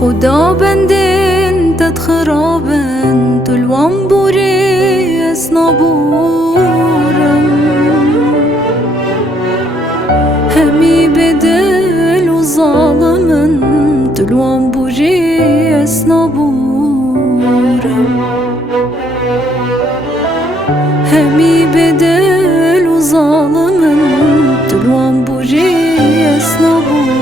خدا بندن تد خرابن تلوان بوری اسنابورم همی بدل و ظالمن تلوان بوری اسنابورم همی بدل و ظالمن تلوان بوری اسنابورم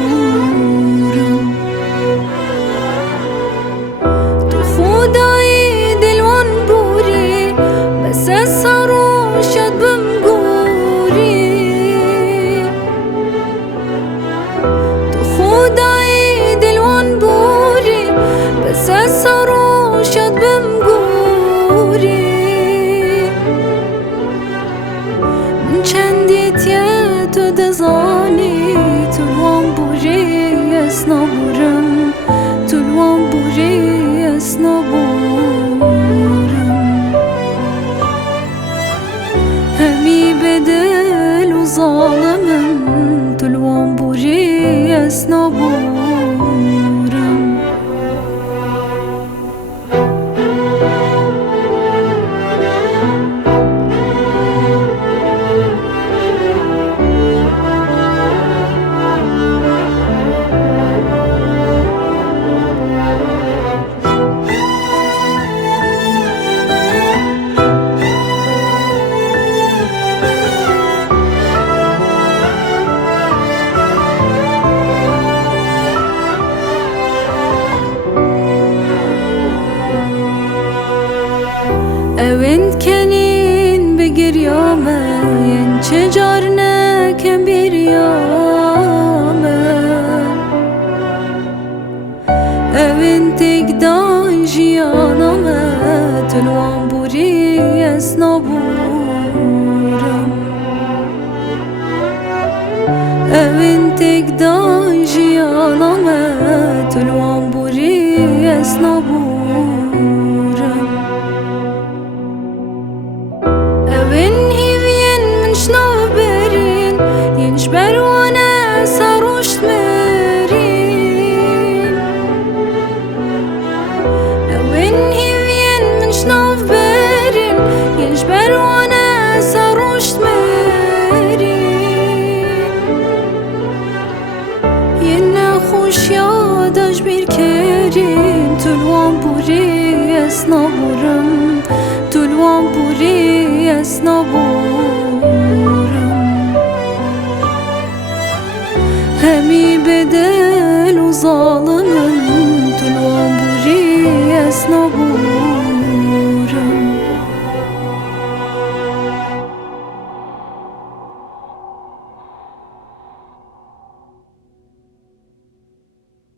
تو خدای دلوان بوری بس سرو شد بمگوری تو خدای دلوان بوری بس سرو شد بمگوری من چندیت یه تو دزانی تلوان بوری اسنابورم تلوان بوری اسنابورم همی بدل و ظالمم تلوان بوری اسنابورم اوند کنین بگیر یامه ین چجار نکم بیر یامه اوند تگدان جیانامه تلوان بوری اسنابورم اوند تگدان جیانامه تلوان بوری اسنابورم بروانا سروشت مرين اوين هيفين من شناف برين ينش بروانا سروشت مرين ينا خوش يادش بير كرين تلوان بوري اسنابورم تلوان بوري